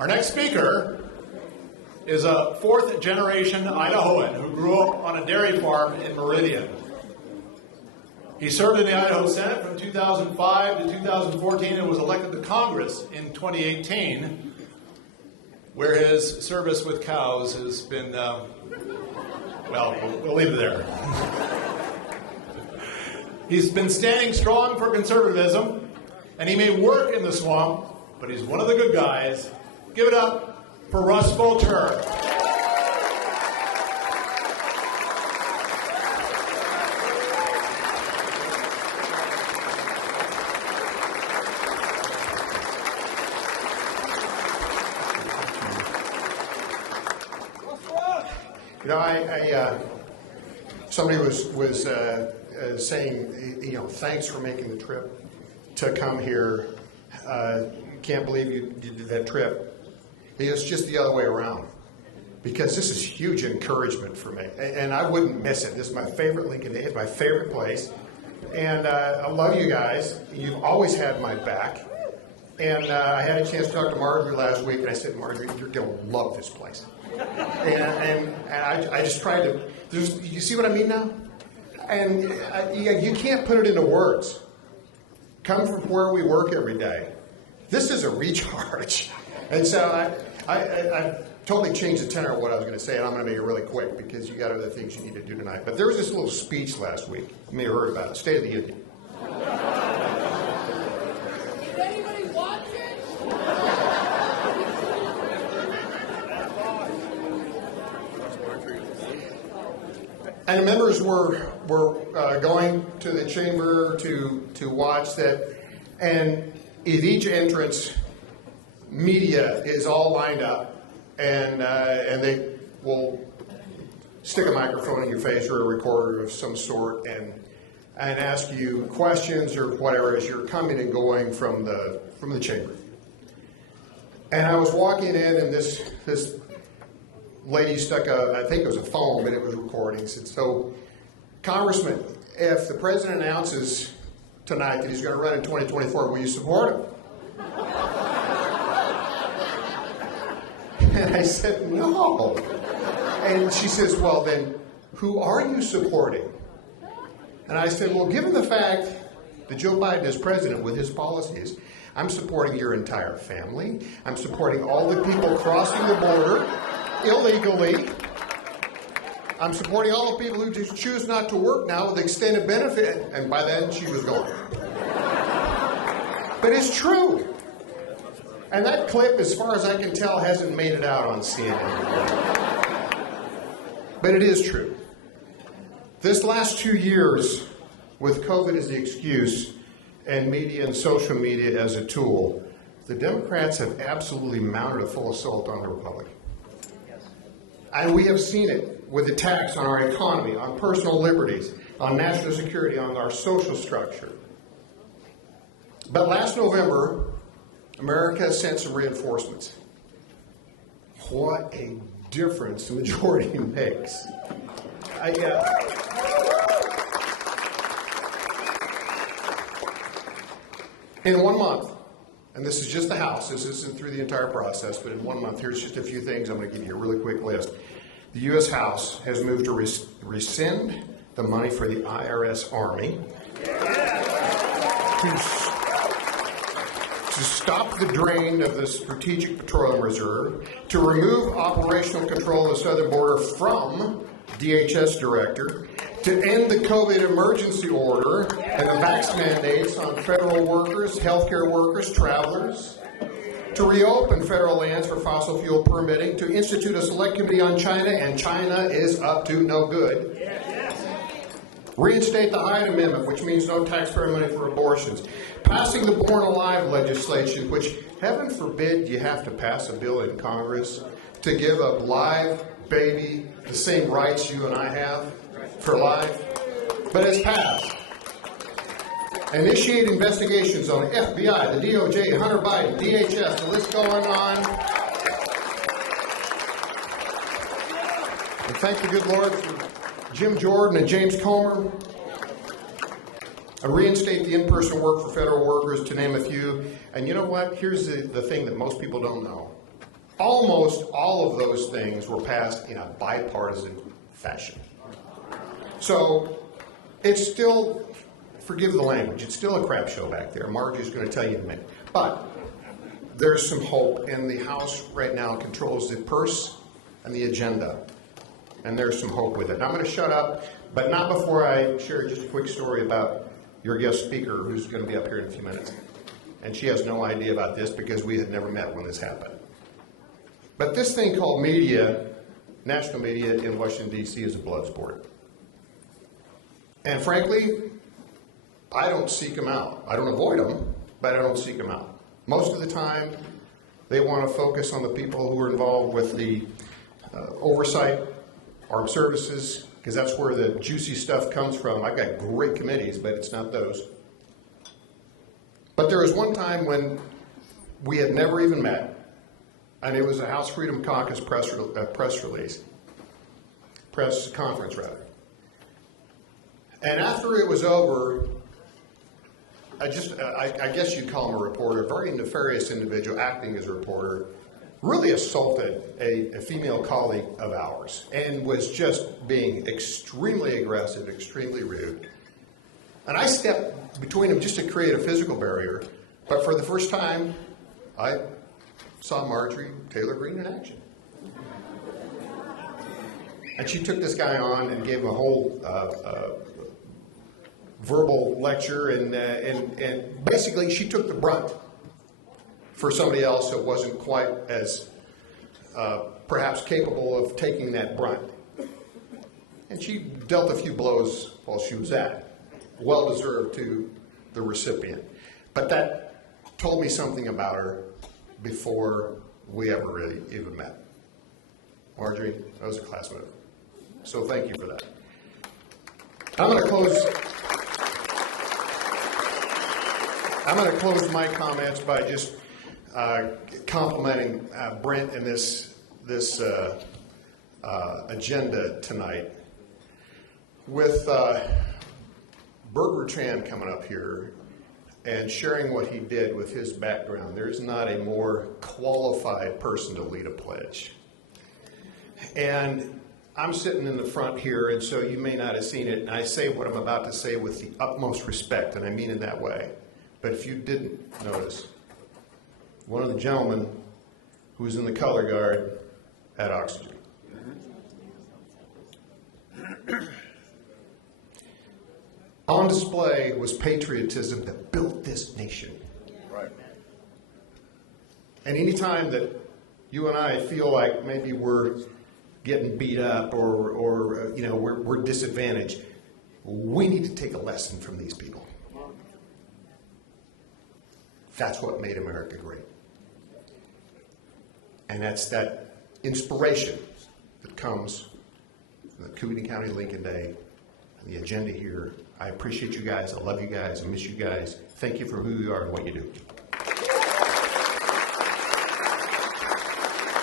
Our next speaker is a fourth-generation Idahoan who grew up on a dairy farm in Meridian. He served in the Idaho Senate from 2005 to 2014 and was elected to Congress in 2018, where his service with cows has been, well, we'll leave it there. He's been standing strong for conservatism, and he may work in the swamp, but he's one of the good guys. Give it up for Russ Fulcher. You know, somebody was saying, thanks for making the trip to come here. Can't believe you did that trip. It's just the other way around, because this is huge encouragement for me, and I wouldn't miss it. This is my favorite Lincoln Day. It's my favorite place, and I love you guys. You've always had my back, and I had a chance to talk to Marjorie last week, and I said, Marjorie, you're going to love this place. And I just tried to, you see what I mean now? And you can't put it into words. Come from where we work every day. This is a recharge. And so I totally changed the tenor of what I was going to say, and I'm going to make it really quick because you got other things you need to do tonight. But there was this little speech last week. You may have heard about it, State of the Union. Did anybody watch it? And the members were going to the chamber to watch that, and at each entrance, media is all lined up, and they will stick a microphone in your face or a recorder of some sort, and ask you questions or whatever as you're coming and going from the chamber. And I was walking in, and this lady stuck I think it was a phone, but it was recording. She said, so, Congressman, if the president announces tonight that he's going to run in 2024, will you support him? And I said, no. And she says, well, then, who are you supporting? And I said, well, given the fact that Joe Biden is president with his policies, I'm supporting your entire family. I'm supporting all the people crossing the border illegally. I'm supporting all the people who just choose not to work now with extended benefit. And by then, she was gone. But it's true. And that clip, as far as I can tell, hasn't made it out on CNN. But it is true. This last 2 years, with COVID as the excuse and media and social media as a tool, the Democrats have absolutely mounted a full assault on the Republic. And we have seen it with attacks on our economy, on personal liberties, on national security, on our social structure. But last November, America sent some reinforcements. What a difference the majority makes. In 1 month, and this is just the House, this isn't through the entire process, but in 1 month, here's just a few things. I'm going to give you a really quick list. The U.S. House has moved to rescind the money for the IRS Army, to stop the drain of the Strategic Petroleum Reserve, to remove operational control of the southern border from DHS Director, to end the COVID emergency order and the vax mandates on federal workers, healthcare workers, travelers, to reopen federal lands for fossil fuel permitting, to institute a select committee on China, and China is up to no good. Reinstate the Hyde Amendment, which means no taxpayer money for abortions. Passing the Born Alive legislation, which, heaven forbid, you have to pass a bill in Congress to give a live baby the same rights you and I have for life. But it's passed. Initiate investigations on the FBI, the DOJ, Hunter Biden, DHS, the list going on. And thank the good Lord for Jim Jordan and James Comer. Reinstate the in-person work for federal workers, to name a few. And you know what? Here's the thing that most people don't know. almost all of those things were passed in a bipartisan fashion. So it's still, forgive the language, it's still a crap show back there. Margie's going to tell you in a minute. But there's some hope, and the House right now controls the purse and the agenda. And there's some hope with it. Now I'm going to shut up, but not before I share just a quick story about your guest speaker who's going to be up here in a few minutes. And she has no idea about this because we had never met when this happened. But this thing called media, national media in Washington, D.C. is a blood sport. And frankly, I don't seek them out. I don't avoid them, but I don't seek them out. Most of the time, they want to focus on the people who are involved with the oversight, armed services, because that's where the juicy stuff comes from. I've got great committees, but it's not those. But there was one time when we had never even met, and it was a House Freedom Caucus press conference, rather. And after it was over, I guess you'd call him a reporter, a very nefarious individual acting as a reporter, really assaulted a female colleague of ours and was just being extremely aggressive, extremely rude. And I stepped between them just to create a physical barrier. But for the first time, I saw Marjorie Taylor Greene in action. And she took this guy on and gave him a whole verbal lecture, and basically she took the brunt for somebody else that wasn't quite as perhaps capable of taking that brunt. And she dealt a few blows while she was at it. Well deserved to the recipient. But that told me something about her before we ever really even met. Marjorie, that was a class move. So thank you for that. I'm going to close my comments by just complimenting Brent and this agenda tonight. With Bert Bertrand coming up here and sharing what he did with his background, there's not a more qualified person to lead a pledge. And I'm sitting in the front here, and so you may not have seen it, and I say what I'm about to say with the utmost respect, and I mean it that way. But if you didn't notice, one of the gentlemen who was in the color guard had oxygen. On display was patriotism that built this nation. Right. And anytime that you and I feel like maybe we're getting beat up or we're disadvantaged, we need to take a lesson from these people. That's what made America great. And that's that inspiration that comes from the Kootenai County Lincoln Day and the agenda here. I appreciate you guys. I love you guys. I miss you guys. Thank you for who you are and what you do.